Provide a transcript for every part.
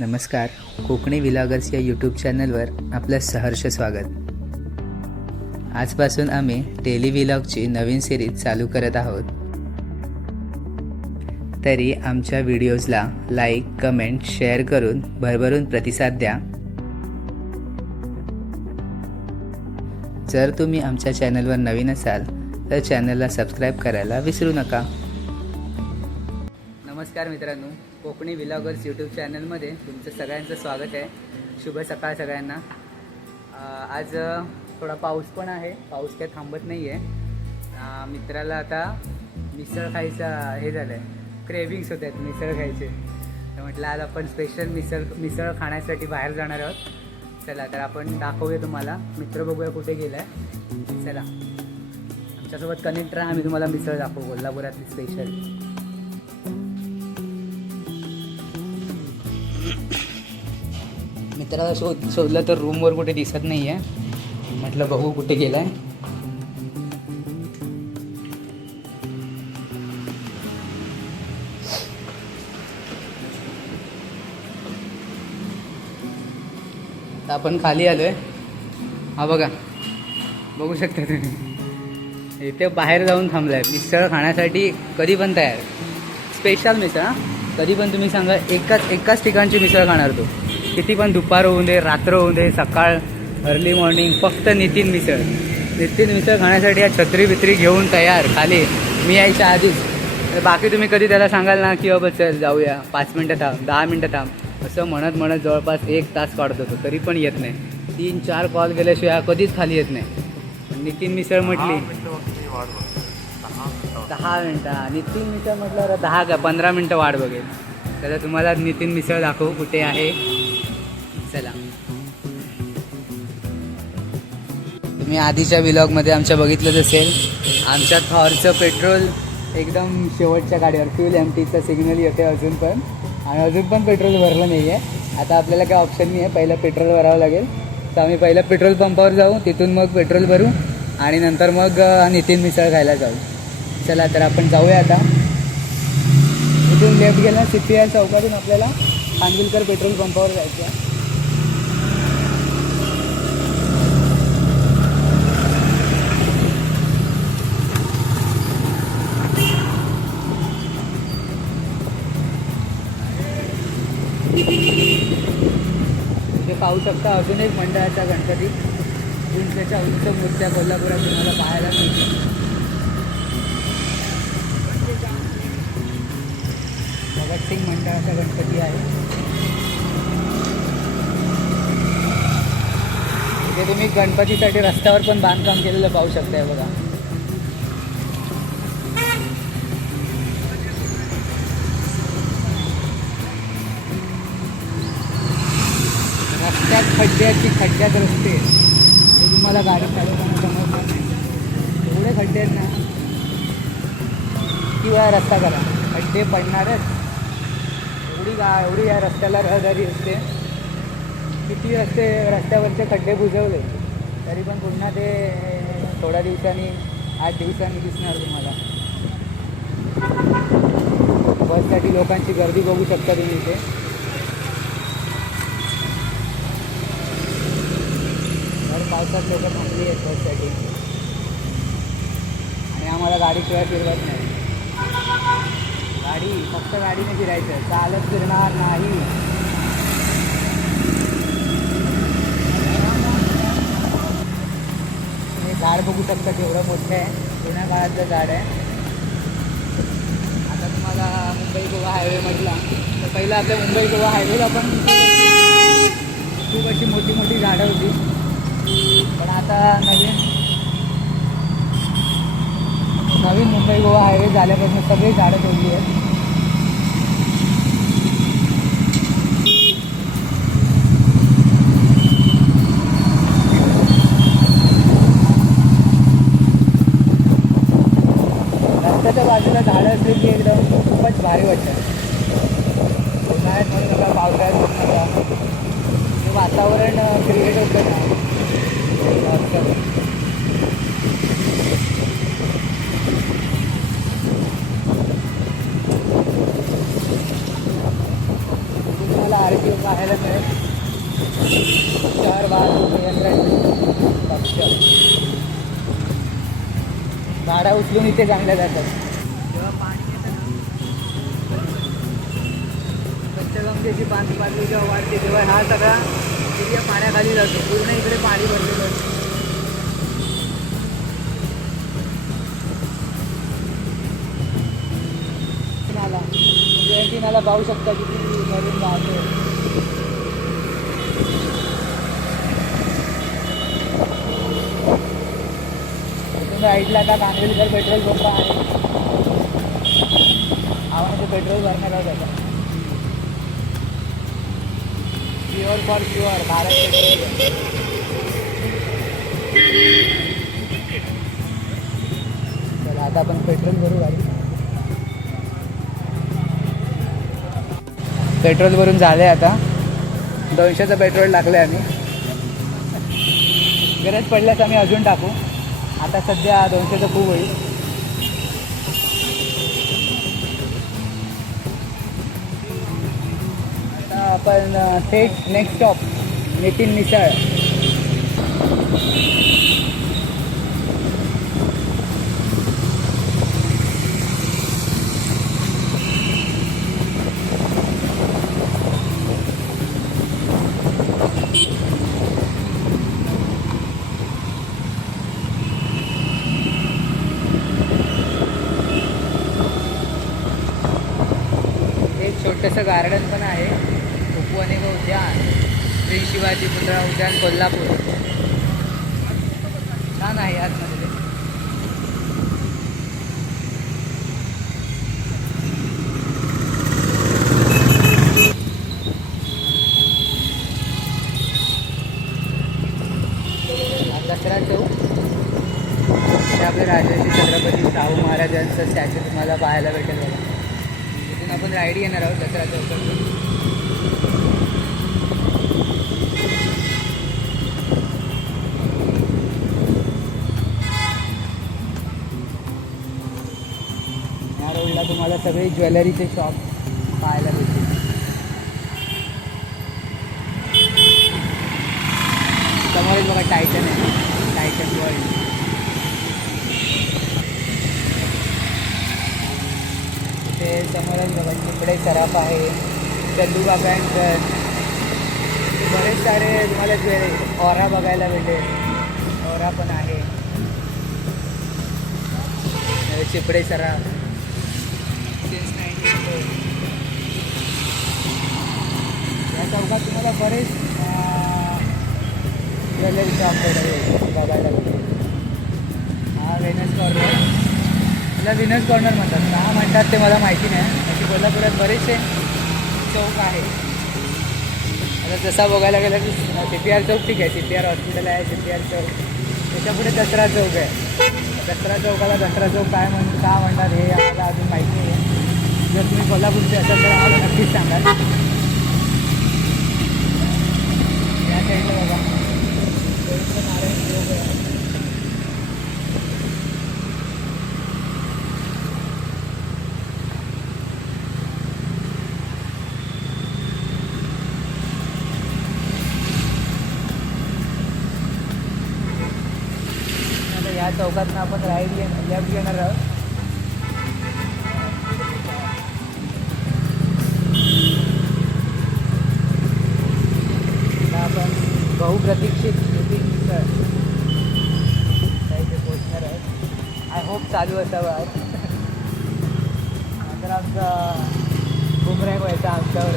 नमस्कार. कोकणी विलागर्स या यूट्यूब चॅनलवर आपलं सहर्ष स्वागत. आजपासून आम्ही डेली विलॉगची नवीन सिरीज चालू करत आहोत. तरी आमच्या व्हिडिओजला लाईक कमेंट शेअर करून भरभरून प्रतिसाद द्या. जर तुम्ही आमच्या चॅनलवर नवीन असाल तर चॅनलला सबस्क्राईब करायला विसरू नका. नमस्कार मित्रांनो. कोकणी विलॉगर्स यूट्यूब चॅनलमध्ये तुमचं सगळ्यांचं स्वागत आहे. शुभ सकाळ सगळ्यांना. आज थोडा पाऊस पण आहे. पाऊस काही थांबत नाही आहे मित्राला आता मिसळ खायचा हे झालं आहे क्रेविंग्स होत आहेत मिसळ खायचे. तर म्हटलं आज आपण स्पेशल मिसळ मिसळ खाण्यासाठी बाहेर जाणार आहोत. चला तर आपण दाखवूया तुम्हाला. मित्र बघूया कुठे गेला आहे चला. आमच्यासोबत कनेक्ट राहा आम्ही तुम्हाला मिसळ दाखवू. कोल्हापुरातली स्पेशल मित्राला शोध शोधलं तर रूमवर कुठे दिसत नाही आहे म्हटलं बघू कुठे गेलाय. आहे आपण खाली आलोय. हा बघा. बघू शकता तुम्ही. इथे बाहेर जाऊन थांबलाय. मिसळ खाण्यासाठी कधी पण तयार. स्पेशल मिसळ हा. कधी पण तुम्ही सांगा एकाच एकाच ठिकाणची मिसळ खाणार तो. किती पण दुपार होऊन दे रात्र होऊन दे सकाळ अर्ली मॉर्निंग फक्त नितीन मिसळ. नितीन मिसळ खाण्यासाठी या छत्री बित्री घेऊन तयार खाली. मी यायच्या आधीच. तर बाकी तुम्ही कधी त्याला सांगाल ना की बाबा चल जाऊया. पाच मिनटं थांब दहा मिनटं थांब. असं म्हणत म्हणत जवळपास एक तास काढत होतो तरी पण येत नाही. तीन चार कॉल केल्याशिवाय हा कधीच खाली येत नाही. नितीन मिसळ म्हटली दहा मिनटं नितीन मिसळ म्हटल्यावर दहा का? पंधरा मिनटं वाट बघेल. तर तुम्हाला नितीन मिसळ दाखवू कुठे आहे. चला. तुम्ही आधीच्या विलॉगमध्ये आमच्या बघितलंच असेल. आमच्या थॉरचं पेट्रोल एकदम शेवटच्या गाडीवर फ्यूल एम टीचं सिग्नल येते अजून पण. आणि अजून पण पेट्रोल भरलं नाही आहे आता आपल्याला काय ऑप्शन नाही आहे पहिलं पेट्रोल भरावं लागेल. तर आम्ही पहिलं पेट्रोल पंपावर जाऊ. तिथून मग पेट्रोल भरू. आणि नंतर मग नितीन मिसळ खायला जाऊ. चला तर आपण जाऊया आता. इथून लेफ्ट गेला सी पी आय चौकातून आपल्याला खानविलकर पेट्रोल पंपावर जायचं पाहू शकता अजून एक मंडळाचा गणपती. उंचच्या उंच मूर्त्या कोल्हापुरात तुम्हाला पाहायला मिळतील. भगतसिंग मंडळाचा गणपती आहे. इथे तुम्ही गणपतीसाठी रस्त्यावर पण बांधकाम केलेलं पाहू शकताय बघा. खड्ड्याची खड्ड्यात रस्ते. हे तुम्हाला गाडी चालवताना समजणार नाही. एवढे खड्डे आहेत ना किती वेळा रस्ता करा खड्डे पडणारच एवढी गा एवढी या रस्त्याला रहदारी असते. किती रस्ते रस्त्यावरचे खड्डे बुजवले. तरी पण पुन्हा ते थोड्या दिवसांनी आठ दिवसांनी दिसणार तुम्हाला. बससाठी लोकांची गर्दी बघू शकता तुम्ही इथे. पावसात लोक थांबली आहेत बससाठी. आणि आम्हाला गाडीशिवाय फिरवत नाही. गाडी फक्त गाडीने फिरायचं. चालत फिरणार नाही. झाड बघू शकता केवढं मोठं आहे. जुन्या काळातलं झाड आहे. आता तुम्हाला मुंबई गोवा हायवे म्हटला तर पहिलं आपल्या मुंबई गोवा हायवेला पण खूप अशी मोठी मोठी झाडं होती. पण आता नवीन नवीन मुंबई गोवा हायवे झाल्यापासून सगळी झाडं तोडली आहेत. रस्त्याच्या बाजूला झाडं असली की एकदम खूपच भारी वाटतं उन्हाळ्यात म्हणून नका पावसाळ्यात म्हणून नका हे वातावरण क्रिएट होतं ना असं. तुम्हाला भारतीय पाहायला मिळेल चार वाहतूक नियंत्रण कक्ष गाड्या उचलून इथे चांगल्या जातात. जेव्हा पाणी येतं पाणी जेव्हा वाढते तेव्हा हा सगळा एरिया पाण्याखाली जातो. पूर्ण इकडे पाणी भरलेलं असतं. नाला जयंती नाला पाहू शकता किती नवीन वाहतो इथून आता का कांदिवलीकर पेट्रोल पंप आहे. आम्हाला ते पेट्रोल भरणार आहे आता pure for pure Bharat petrol. चला आता आपण पेट्रोल भरू गाडी. पेट्रोल भरून झाले आता. दोनशेचं पेट्रोल टाकलं आम्ही. गरज पडल्यास आम्ही अजून टाकू. आता सध्या दोनशेचं खूप होईल. आता आपण थेट नेक्स्ट स्टॉप नितीन मिसळ. एक छोटंसं गार्डन पण आहे. उपवनिक उद्यान. श्री शिवाजी पुतळा उद्यान कोल्हापूर. छान आहे आतमध्ये. ते. दसरा चौक आपल्या राजर्षी छत्रपती शाहू महाराजांचं स्टॅच्यू तुम्हाला पाहायला भेटेल बघा. आपण रायडी येणार आहोत दसरा चौकात तुम्हाला सगळे ज्वेलरीचे शॉप पाहायला भेटतील. समोरच बघा टायटन आहे. टायटन वर्ल्ड ते समोरच बघा तिकडे सराफ आहे चंदू बाबांकर बरेच सारे तुम्हाला जे ऑरा बघायला भेटेल. ऑरा पण आहे. चिपडे सराफ. या चौकात तुम्हाला बरेच ज्वेलरी शॉप वगैरे बघायला भेटेल. हा वेनस कॉर्नर मला विनर्स कॉर्नर म्हणतात. का म्हणतात ते मला माहिती नाही. अशी कोल्हापुरात बरेचसे चौक आहे आता जसा बघायला गेलं की सी पी आर चौक ठीक आहे. सी पी आर हॉस्पिटल आहे सी पी आर चौक त्याच्यापुढे दसरा चौक आहे. दसरा चौकाला दसरा चौक काय म्हण का म्हणतात हे आम्हाला अजून माहिती नाही. आहे जर तुम्ही कोल्हापूरचे असाल तर आम्हाला नक्कीच सांगाल. या साईडला बघा. नारायण चौक आहे आता या चौकातनं आपण राईट घे करणार आहोत. आपण बहुप्रतीक्षित शूटिंग मिसळ इथे पोचणार आहे आय होप चालू असावं आज. नंतर आमचा बुमरॅंग व्हायचा आमच्यावर.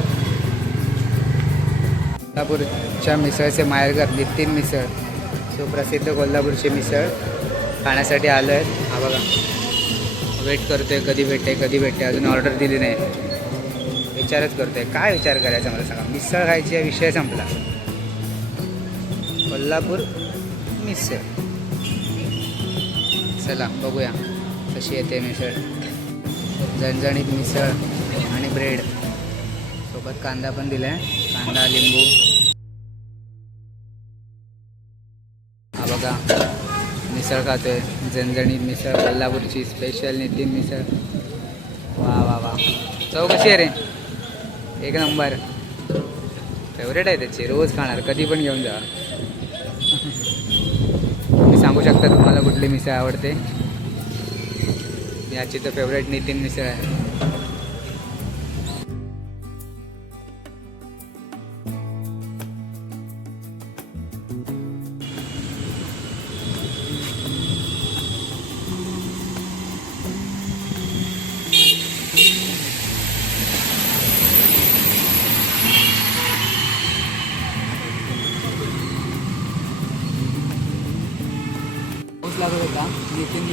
कोल्हापूरच्या मिसळचे माहेरघर नितीन मिसळ. सुप्रसिद्ध कोल्हापूरची मिसळ. खाण्यासाठी आलो आहे हा बघा. वेट करतोय कधी भेटते कधी भेटते अजून ऑर्डर दिली नाही. विचारच करतोय. काय विचार करायचा मला सांगा? मिसळ खायची विषय संपला. कोल्हापूर मिसळ. चला बघूया. कशी येते मिसळ? झणझणीत मिसळ आणि ब्रेड. सोबत कांदा पण दिलाय. कांदा लिंबू. हा बघा. मिसळ खातोय. झणझणीत मिसळ कोल्हापूरची स्पेशल नितीन मिसळ. वा वा वा. चव कशी आहे रे. एक नंबर. फेवरेट आहे त्याची. रोज खाणार. कधी पण घेऊन जा. तुम्ही सांगू शकता तुम्हाला कुठली मिसळ आवडते? याची तर फेवरेट नितीन मिसळ आहे.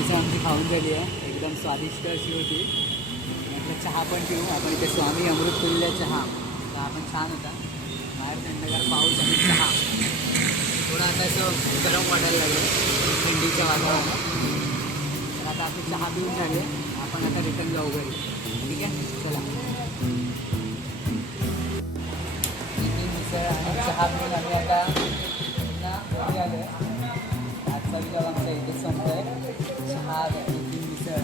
नितीन आमची खाऊन झाली आहे. एकदम स्वादिष्ट अशी होती. म्हटलं चहा पण पिऊ. आपण इथे स्वामी अमृत पिल्ल्या चहा तर आपण छान होता. बाहेर थंडगार पाऊस आणि चहा. थोडं आता असं गरम वाटायला लागलं. थंडीच्या वातावरणात तर आता आपली चहा पिऊन झाले आपण आता रिटर्न जाऊ घरी. ठीक आहे? चला. चहा पिऊन आम्ही आता पुन्हा आलो आहे आजचा विचार आमचा इथेच आहे चहा नितीन मिसळ.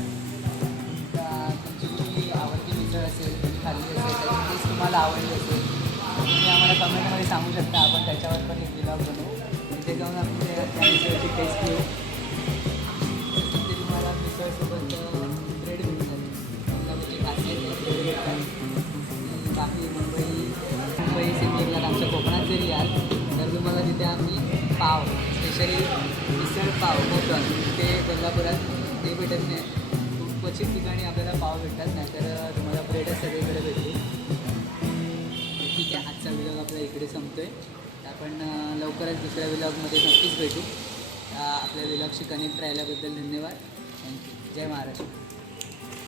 तुमची कुठली आवडती मिसळ असेल तुम्ही खाल्ली असेल त्याची टेस्ट तुम्हाला आवडली असेल. तर तुम्ही आम्हाला कमेंटमध्ये सांगू शकता आपण त्याच्यावर पण एक व्हिडिओ बनवू. तिथे जाऊन आम्ही त्या मिसळची टेस्ट घेऊ. तिथे तुम्हाला मिसळसोबत ब्रेड भेटतात कोल्हापूरची खासियत आहे ब्रेड बाकी मुंबई मुंबई सिंधुदुर्गात आमच्या कोकणात जरी याल तर तुम्हाला तिथे आम्ही स्पेशली मिसळ पाव कोकण ते कोल्हापुरात ते भेटत नाही. खूप क्वचित ठिकाणी आपल्याला पाव भेटतात नाहीतर तुम्हाला ब्रेडच सगळीकडे भेटते ठीक आहे आजचा व्हिलॉग आपला इकडे संपतो आहे आपण लवकरच दुसऱ्या विलॉगमध्ये नक्कीच भेटू. आपल्या व्हिलॉगशी कनेक्ट राहिल्याबद्दल धन्यवाद. थँक्यू जय महाराष्ट्र.